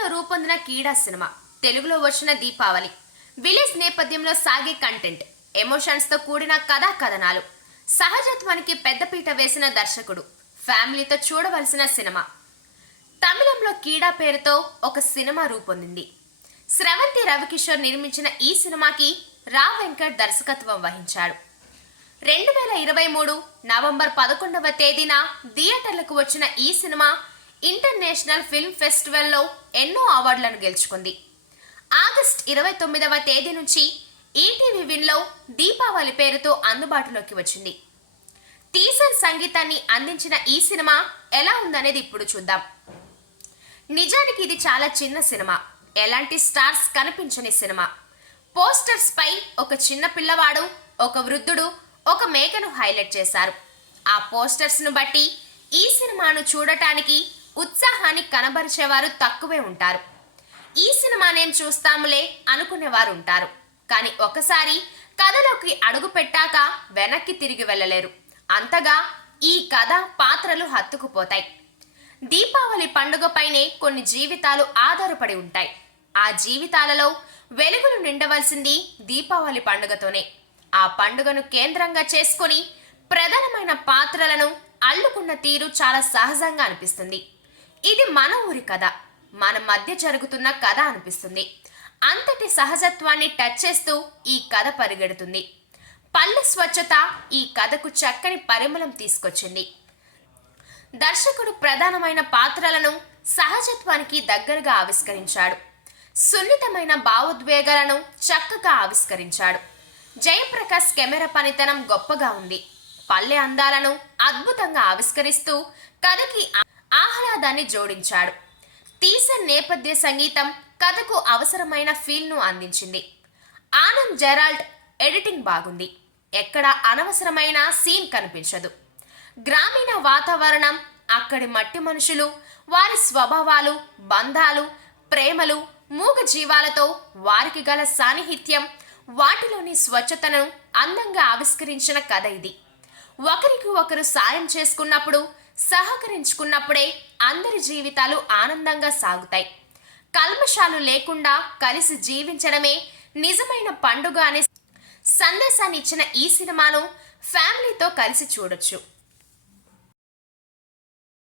తెలుగులో రూపొందిన కీడా సినిమా. తెలుగులో వచ్చిన దీపావళి. విలేజ్ నేపథ్యంలో సాగే కంటెంట్. ఎమోషన్స్తో కూడిన కథా కథనాలు. సహజత్వానికి పెద్దపీట వేసిన దర్శకుడు. ఫ్యామిలీతో చూడవలసిన సినిమా. తమిళంలో కీడా పేరుతో ఒక సినిమా రూపొందింది. స్రవంతి రవికిషోర్ నిర్మించిన ఈ సినిమాకి రా వెంకట్ దర్శకత్వం వహించాడు. రెండు వేల ఇరవై మూడు నవంబర్ పదకొండవ తేదీన థియేటర్లకు వచ్చిన ఈ సినిమా ఇంటర్నేషనల్ ఫిల్మ్ ఫెస్టివల్లో ఎన్నో అవార్డులను గెలుచుకుంది. ఆగస్ట్ ఇరవై తొమ్మిదవ తేదీ నుంచి ఈటీవీ విన్లో దీపావళి పేరుతో అందుబాటులోకి వచ్చింది. తీసన్ సంగీతాన్ని అందించిన ఈ సినిమా ఎలా ఉందనేది ఇప్పుడు చూద్దాం. నిజానికి ఇది చాలా చిన్న సినిమా. ఎలాంటి స్టార్స్ కనిపించని సినిమా. పోస్టర్స్ పై ఒక చిన్న పిల్లవాడు ఒక వృద్ధుడు ఒక మేకను హైలైట్ చేశారు. ఆ పోస్టర్స్ను బట్టి ఈ సినిమాను చూడటానికి ఉత్సాహాన్ని కనబరిచేవారు తక్కువే ఉంటారు. ఈ సినిమా నేను చూస్తాములే అనుకునేవారు ఉంటారు. కానీ ఒకసారి కథలోకి అడుగు పెట్టాక వెనక్కి తిరిగి వెళ్ళలేరు. అంతగా ఈ కథ పాత్రలు హత్తుకుపోతాయి. దీపావళి పండుగపైనే కొన్ని జీవితాలు ఆధారపడి ఉంటాయి. ఆ జీవితాలలో వెలుగులు నిండవలసింది దీపావళి పండుగతోనే. ఆ పండుగను కేంద్రంగా చేసుకొని ప్రధానమైన పాత్రలను అల్లుకున్న తీరు చాలా సహజంగా అనిపిస్తుంది. ఇది మన ఊరి కథ. మన మధ్య జరుగుతున్న కథ అనిపిస్తుంది. అంతటి సహజత్వాన్ని టచ్ చేస్తూ ఈ కథ పరిగెడుతుంది. పల్లె స్వచ్ఛత ఈ కథకు చక్కని పరిమళం తీసుకొచ్చింది. దర్శకుడు ప్రధానమైన పాత్రలను సహజత్వానికి దగ్గరగా ఆవిష్కరించాడు. సున్నితమైన భావోద్వేగాలను చక్కగా ఆవిష్కరించాడు. జయప్రకాష్ కెమెరా పనితనం గొప్పగా ఉంది. పల్లె అందాలను అద్భుతంగా ఆవిష్కరిస్తూ కథకి ఆహ్లాదాన్ని జోడించాడు. టీజర్ నేపథ్య సంగీతం కథకు అవసరమైన ఫీల్ను అందించింది. ఆనంద్ జెరాల్డ్ ఎడిటింగ్ బాగుంది. ఎక్కడ అనవసరమైన సీన్ కనిపించదు. గ్రామీణ వాతావరణం అక్కడి మట్టి మనుషులు వారి స్వభావాలు బంధాలు ప్రేమలు మూగ జీవాలతో వారికి గల సాన్నిహిత్యం వాటిలోని స్వచ్ఛతను అందంగా ఆవిష్కరించిన కథ ఇది. ఒకరికి ఒకరు సాయం చేసుకున్నప్పుడు సహకరించుకున్నప్పుడే అందరి జీవితాలు ఆనందంగా సాగుతాయి. కల్మషాలు లేకుండా కలిసి జీవించడమే నిజమైన పండుగ అనే సందేశాన్ని ఇచ్చిన ఈ సినిమాను ఫ్యామిలీతో కలిసి చూడొచ్చు.